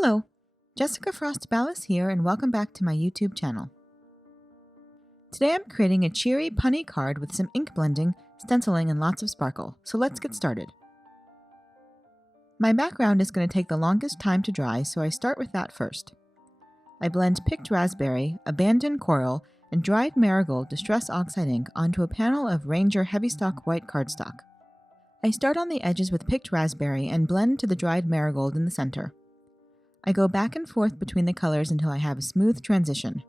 Hello, Jessica Frost-Ballas here, and welcome back to my YouTube channel. Today I'm creating a cheery, punny card with some ink blending, stenciling, and lots of sparkle, so let's get started. My background is going to take the longest time to dry, so I start with that first. I blend picked raspberry, abandoned coral, and dried marigold distress oxide ink onto a panel of Ranger Heavy Stock white cardstock. I start on the edges with picked raspberry and blend to the dried marigold in the center. I go back and forth between the colors until I have a smooth transition.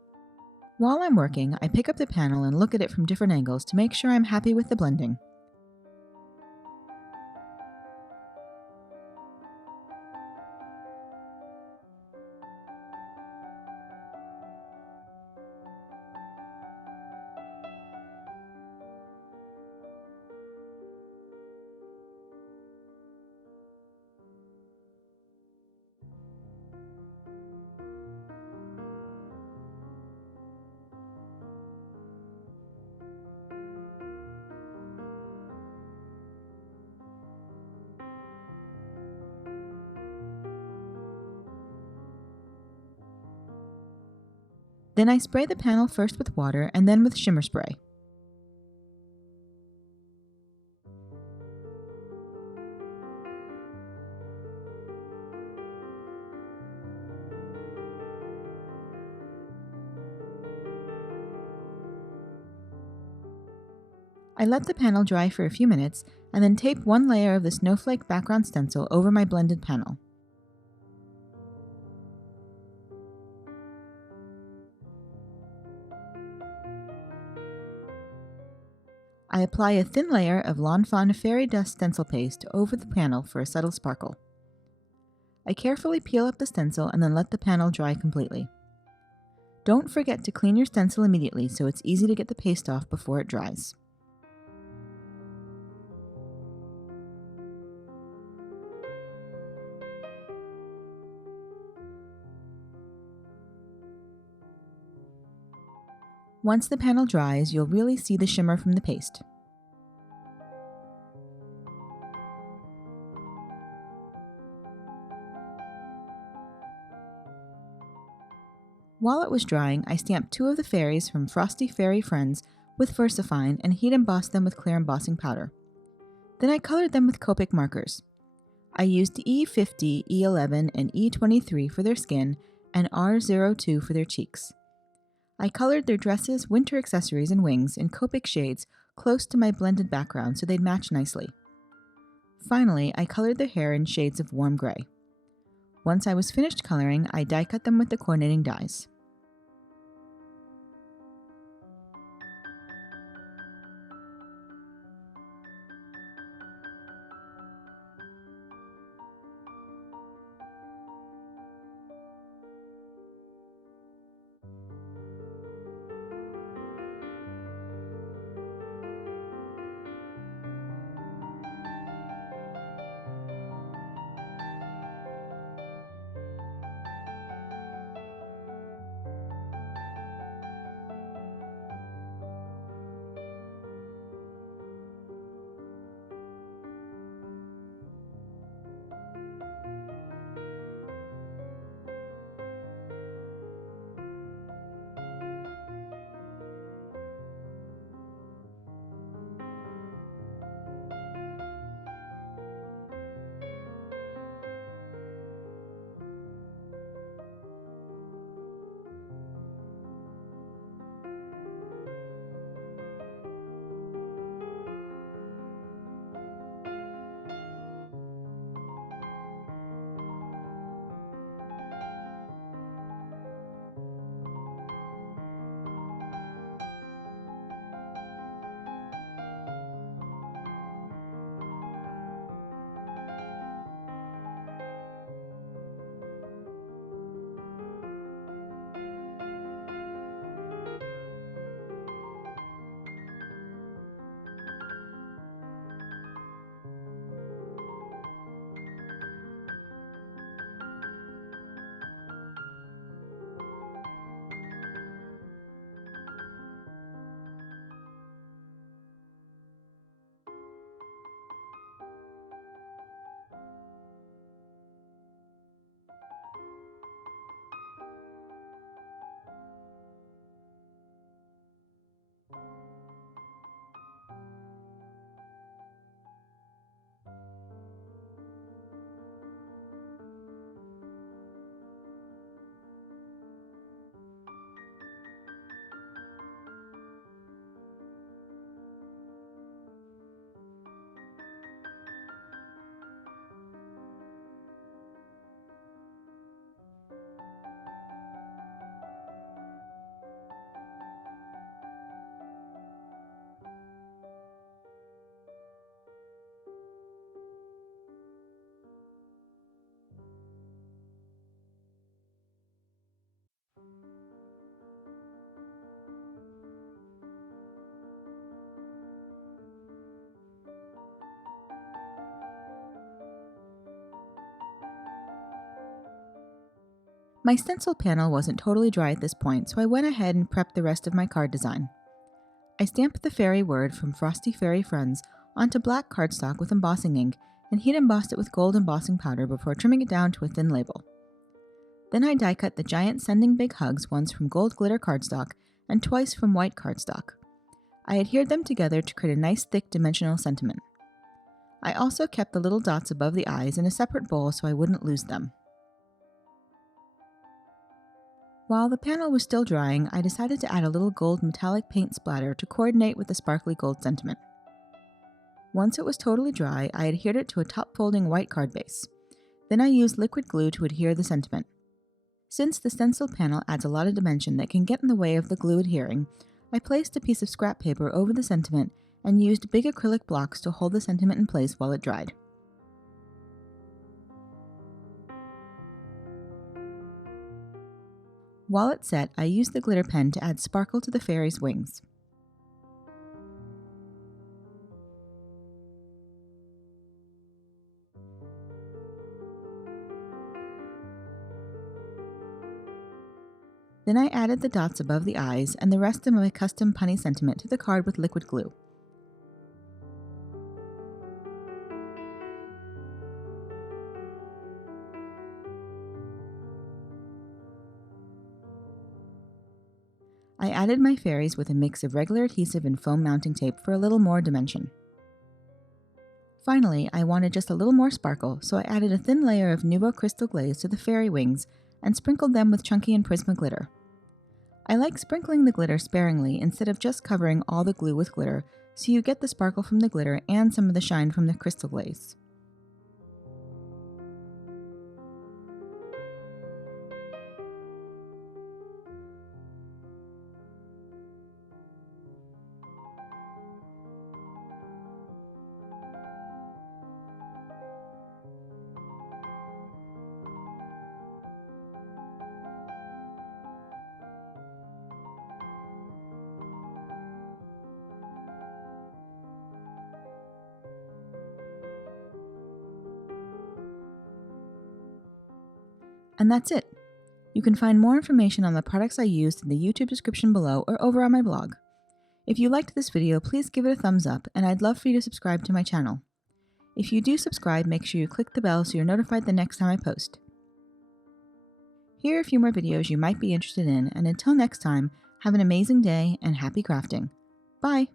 While I'm working, I pick up the panel and look at it from different angles to make sure I'm happy with the blending. Then I spray the panel first with water and then with shimmer spray. I let the panel dry for a few minutes and then tape one layer of the snowflake background stencil over my blended panel. I apply a thin layer of Lawn Fawn fairy dust stencil paste over the panel for a subtle sparkle. I carefully peel up the stencil and then let the panel dry completely. Don't forget to clean your stencil immediately so it's easy to get the paste off before it dries. Once the panel dries, you'll really see the shimmer from the paste. While it was drying, I stamped two of the fairies from Frosty Fairy Friends with VersaFine and heat embossed them with clear embossing powder. Then I colored them with Copic markers. I used E50, E11, and E23 for their skin and R02 for their cheeks. I colored their dresses, winter accessories, and wings in Copic shades close to my blended background so they'd match nicely. Finally, I colored their hair in shades of warm gray. Once I was finished coloring, I die cut them with the coordinating dies. My stencil panel wasn't totally dry at this point, so I went ahead and prepped the rest of my card design. I stamped the fairy word from Frosty Fairy Friends onto black cardstock with embossing ink and heat embossed it with gold embossing powder before trimming it down to a thin label. Then I die cut the giant sending big hugs once from gold glitter cardstock and twice from white cardstock. I adhered them together to create a nice thick dimensional sentiment. I also kept the little dots above the eyes in a separate bowl so I wouldn't lose them. While the panel was still drying, I decided to add a little gold metallic paint splatter to coordinate with the sparkly gold sentiment. Once it was totally dry, I adhered it to a top-folding white card base. Then I used liquid glue to adhere the sentiment. Since the stencil panel adds a lot of dimension that can get in the way of the glue adhering, I placed a piece of scrap paper over the sentiment and used big acrylic blocks to hold the sentiment in place while it dried. While it set, I used the glitter pen to add sparkle to the fairy's wings. Then I added the dots above the eyes and the rest of my custom punny sentiment to the card with liquid glue. I added my fairies with a mix of regular adhesive and foam mounting tape for a little more dimension. Finally, I wanted just a little more sparkle, so I added a thin layer of Nuvo crystal glaze to the fairy wings and sprinkled them with chunky and Prisma glitter. I like sprinkling the glitter sparingly instead of just covering all the glue with glitter, so you get the sparkle from the glitter and some of the shine from the crystal glaze. And that's it. You can find more information on the products I used in the YouTube description below or over on my blog. If you liked this video, please give it a thumbs up, and I'd love for you to subscribe to my channel. If you do subscribe, make sure you click the bell so you're notified the next time I post. Here are a few more videos you might be interested in, and until next time, have an amazing day and happy crafting. Bye!